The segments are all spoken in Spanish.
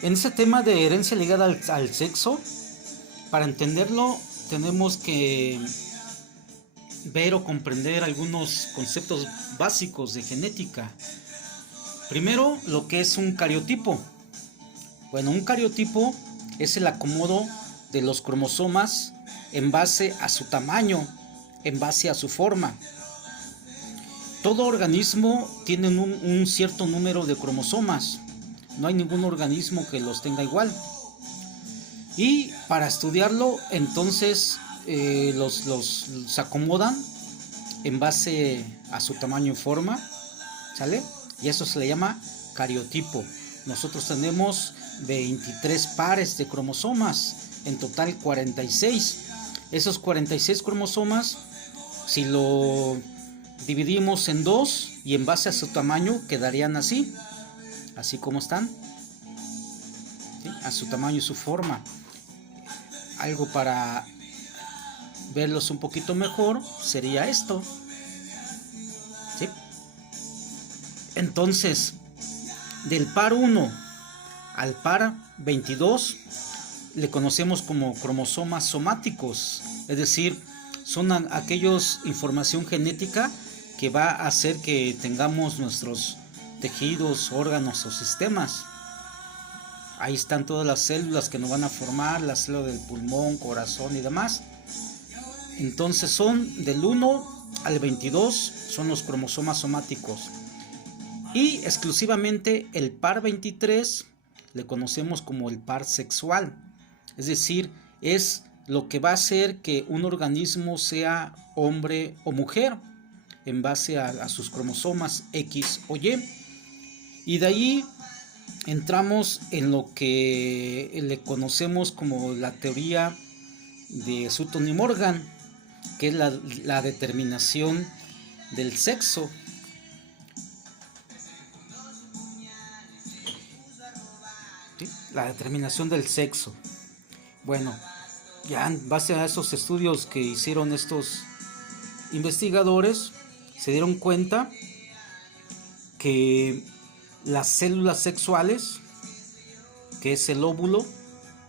En ese tema de herencia ligada al sexo, para entenderlo tenemos que ver o comprender algunos conceptos básicos de genética. Primero, lo que es un cariotipo. Bueno, un cariotipo es el acomodo de los cromosomas en base a su tamaño, en base a su forma. Todo organismo tiene un cierto número de cromosomas. No hay ningún organismo que los tenga igual. Y para estudiarlo, entonces los acomodan en base a su tamaño y forma, ¿sale? Y eso se le llama cariotipo. Nosotros tenemos 23 pares de cromosomas, en total 46. Esos 46 cromosomas, si lo dividimos en dos y en base a su tamaño, quedarían así, así como están, ¿sí? A su tamaño y su forma. Algo para verlos un poquito mejor sería esto, ¿sí? Entonces, del par 1 al par 22 le conocemos como cromosomas somáticos, es decir, son aquellos información genética que va a hacer que tengamos nuestros tejidos, órganos o sistemas. Ahí están todas las células que nos van a formar, las células del pulmón, corazón y demás. Entonces son del 1 al 22 son los cromosomas somáticos. Y exclusivamente el par 23 le conocemos como el par sexual. Es decir, es lo que va a hacer que un organismo sea hombre o mujer en base a sus cromosomas X o Y. Y de ahí entramos en lo que le conocemos como la teoría de Sutton y Morgan, que es la determinación del sexo. ¿Sí? La determinación del sexo. Bueno, ya en base a esos estudios que hicieron estos investigadores, se dieron cuenta que las células sexuales, que es el óvulo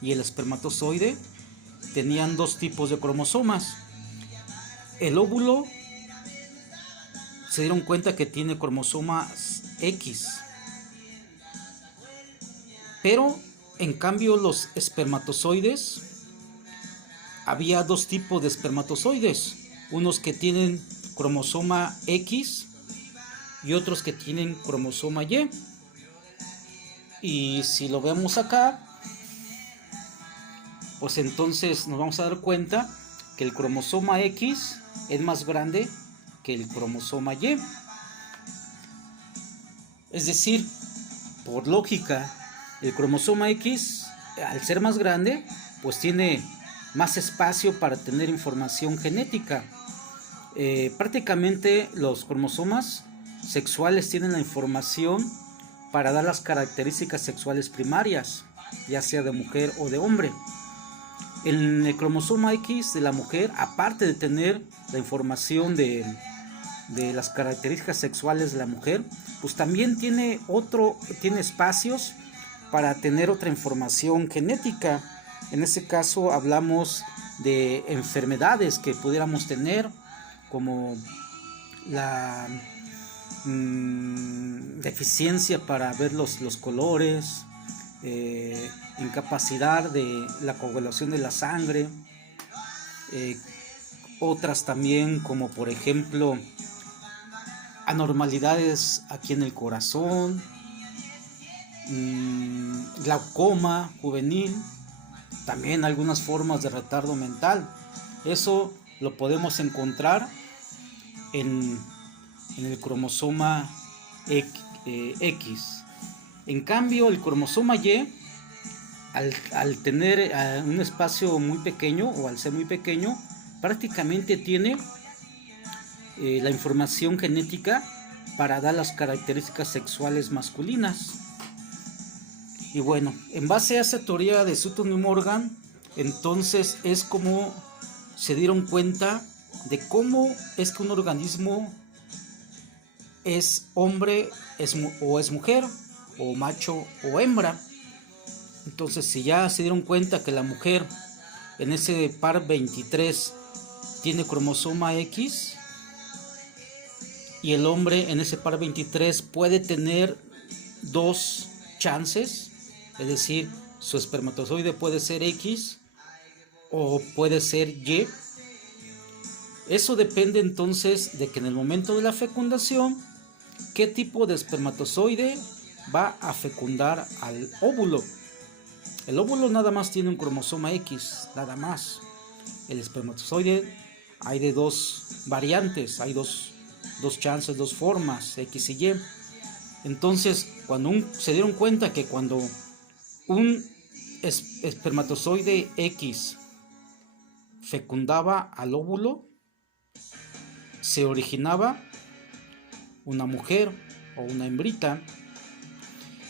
y el espermatozoide, tenían dos tipos de cromosomas. El óvulo se dieron cuenta que tiene cromosomas X, pero en cambio los espermatozoides, había dos tipos de espermatozoides, unos que tienen cromosoma X y otros que tienen cromosoma Y. Y si lo vemos acá, pues entonces nos vamos a dar cuenta que el cromosoma X es más grande que el cromosoma Y. Es decir, por lógica, el cromosoma X, al ser más grande, pues tiene más espacio para tener información genética. Prácticamente los cromosomas sexuales tienen la información para dar las características sexuales primarias, ya sea de mujer o de hombre. El cromosoma X de la mujer, aparte de tener la información de las características sexuales de la mujer, pues también tiene espacios para tener otra información genética. En este caso hablamos de enfermedades que pudiéramos tener, como la deficiencia para ver los colores, incapacidad de la coagulación de la sangre, otras también como por ejemplo anormalidades aquí en el corazón, glaucoma juvenil, también algunas formas de retardo mental. Eso lo podemos encontrar en el cromosoma X. En cambio, el cromosoma Y, al tener un espacio muy pequeño o al ser muy pequeño, prácticamente tiene la información genética para dar las características sexuales masculinas. Y bueno, en base a esa teoría de Sutton y Morgan, entonces es como se dieron cuenta de cómo es que un organismo es hombre o es mujer, o macho o hembra. Entonces, si ya se dieron cuenta que la mujer en ese par 23 tiene cromosoma X y el hombre en ese par 23 puede tener dos chances, es decir, su espermatozoide puede ser X o puede ser Y. Eso depende entonces de que en el momento de la fecundación, qué tipo de espermatozoide va a fecundar al óvulo. El óvulo nada más tiene un cromosoma X, nada más. El espermatozoide hay de dos variantes, hay dos chances, dos formas, X y Y. Entonces, se dieron cuenta que cuando un espermatozoide X fecundaba al óvulo, se originaba una mujer o una hembrita,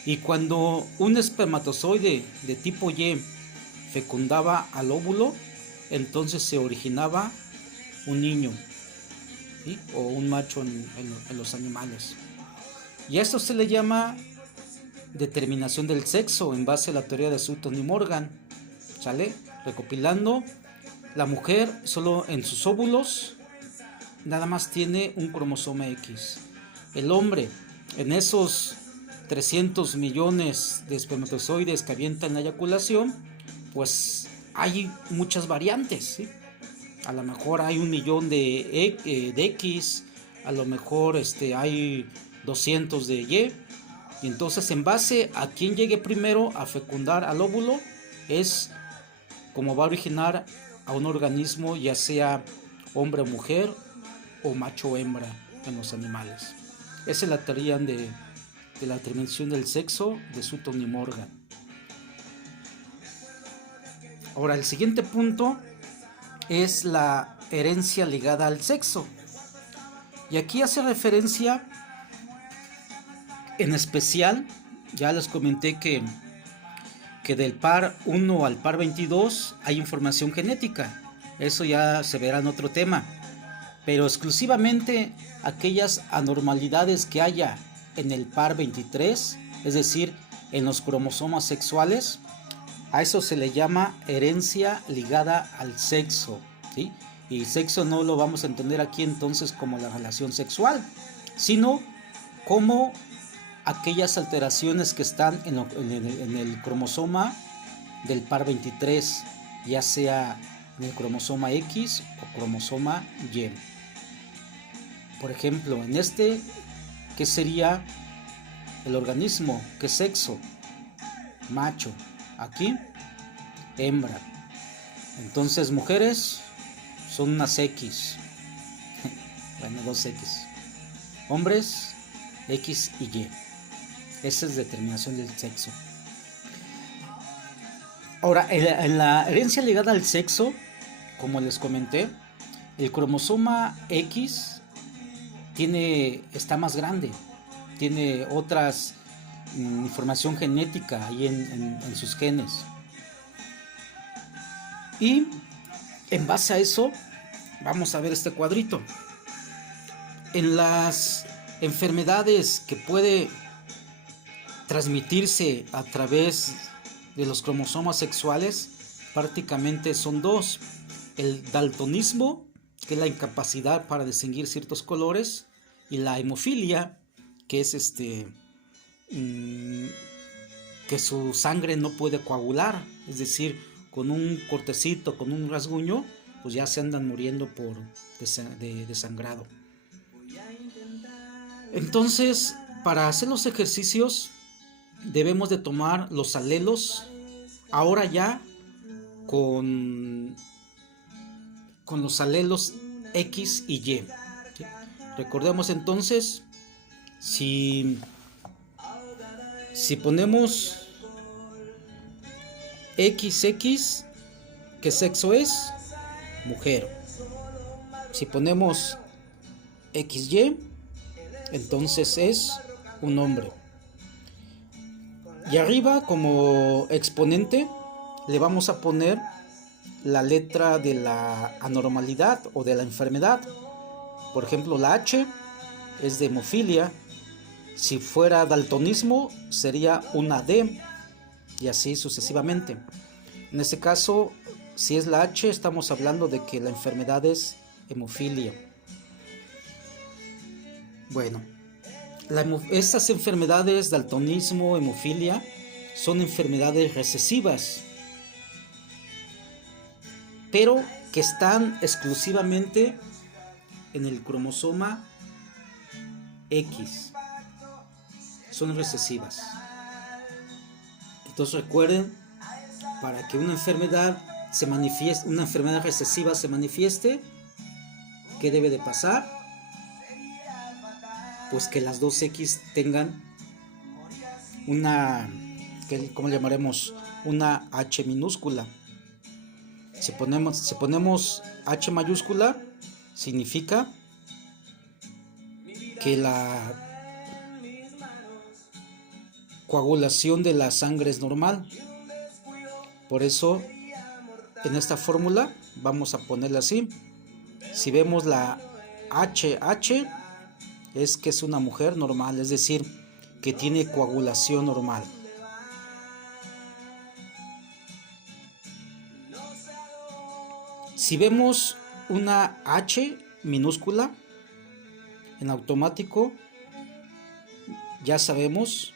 y cuando un espermatozoide de tipo Y fecundaba al óvulo, entonces se originaba un niño, ¿sí? O un macho en los animales. Y a esto se le llama determinación del sexo en base a la teoría de Sutton y Morgan. ¿Sale? Recopilando, la mujer solo en sus óvulos nada más tiene un cromosoma X. El hombre, en esos 300 millones de espermatozoides que avientan la eyaculación, pues hay muchas variantes, ¿sí? A lo mejor hay 1 millón de X, a lo mejor hay 200 de Y. Y entonces, en base a quién llegue primero a fecundar al óvulo, es como va a originar a un organismo, ya sea hombre o mujer, o macho o hembra en los animales. Esa es la teoría de la determinación del sexo de Sutton y Morgan. Ahora, el siguiente punto es la herencia ligada al sexo. Y aquí hace referencia, en especial, ya les comenté que del par 1 al par 22 hay información genética. Eso ya se verá en otro tema. Pero exclusivamente aquellas anormalidades que haya en el par 23, es decir, en los cromosomas sexuales, a eso se le llama herencia ligada al sexo, ¿sí? Y sexo no lo vamos a entender aquí entonces como la relación sexual, sino como aquellas alteraciones que están en el cromosoma del par 23, ya sea en el cromosoma X o cromosoma Y. Por ejemplo, en ¿qué sería el organismo? ¿Qué sexo? Macho. Aquí, hembra. Entonces, mujeres son unas X. Bueno, 2X. Hombres, X y Y. Esa es determinación del sexo. Ahora, en la herencia ligada al sexo, como les comenté, el cromosoma X está más grande, tiene otras información genética ahí en sus genes. Y en base a eso, vamos a ver este cuadrito. En las enfermedades que puede transmitirse a través de los cromosomas sexuales, prácticamente son dos: el daltonismo, que es la incapacidad para distinguir ciertos colores, y la hemofilia, que es que su sangre no puede coagular, es decir, con un cortecito, con un rasguño, pues ya se andan muriendo por desangrado. Entonces, para hacer los ejercicios debemos de tomar los alelos ahora ya con los alelos X y Y. ¿Sí? Recordemos entonces, si ponemos XX, ¿qué sexo es? Mujer. Si ponemos XY, entonces es un hombre. Y arriba, como exponente, le vamos a poner la letra de la anormalidad o de la enfermedad. Por ejemplo, la H es de hemofilia. Si fuera daltonismo, sería una D. y así sucesivamente. En este caso, si es la H, estamos hablando de que la enfermedad es hemofilia. Bueno, estas enfermedades, daltonismo, hemofilia, son enfermedades recesivas, pero que están exclusivamente en el cromosoma X. Son recesivas. Entonces recuerden, para que una enfermedad recesiva se manifieste, ¿qué debe de pasar? Pues que las dos X tengan una, ¿cómo le llamaremos? Una H minúscula. Si ponemos H mayúscula, significa que la coagulación de la sangre es normal. Por eso, en esta fórmula vamos a ponerla así. Si vemos la HH, es que es una mujer normal, es decir, que tiene coagulación normal. Si vemos una H minúscula, en automático ya sabemos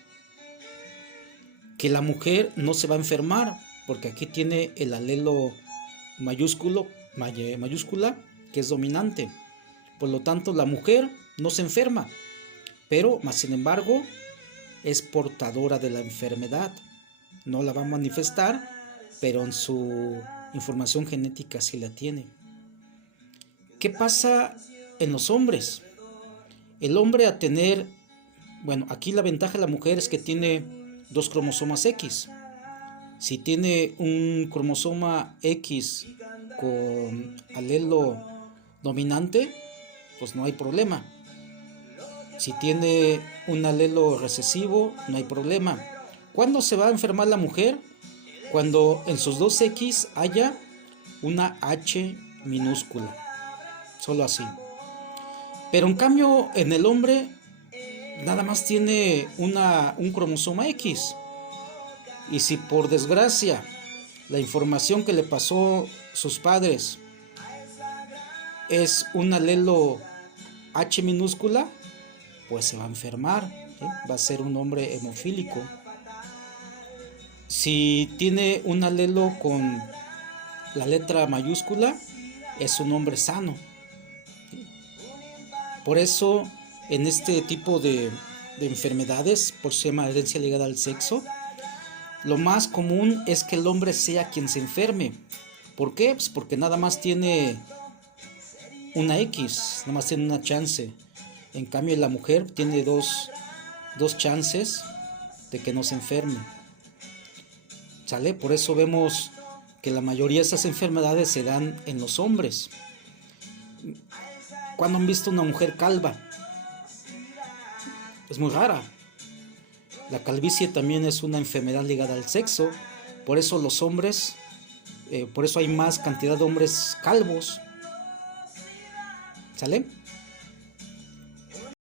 que la mujer no se va a enfermar, porque aquí tiene el alelo mayúscula, que es dominante. Por lo tanto, la mujer no se enferma, pero más sin embargo es portadora de la enfermedad. No la va a manifestar, pero en su información genética sí la tiene. ¿Qué pasa en los hombres? El hombre a tener, aquí la ventaja de la mujer es que tiene 2 cromosomas X. Si tiene un cromosoma X con alelo dominante, pues no hay problema. Si tiene un alelo recesivo, no hay problema. ¿Cuándo se va a enfermar la mujer? Cuando en sus 2 X haya una H minúscula. Solo así. Pero en cambio, en el hombre nada más tiene un cromosoma X. Y si por desgracia la información que le pasó sus padres es un alelo H minúscula, pues se va a enfermar, ¿sí? Va a ser un hombre hemofílico. Si tiene un alelo con la letra mayúscula, es un hombre sano. Por eso, en este tipo de enfermedades, por se llama herencia ligada al sexo, lo más común es que el hombre sea quien se enferme. ¿Por qué? Pues porque nada más tiene una X, nada más tiene una chance. En cambio, la mujer tiene dos chances de que no se enferme. ¿Sale? Por eso vemos que la mayoría de esas enfermedades se dan en los hombres. ¿Cuándo han visto una mujer calva? Es muy rara. La calvicie también es una enfermedad ligada al sexo. Por eso los hombres, por eso hay más cantidad de hombres calvos. ¿Sale?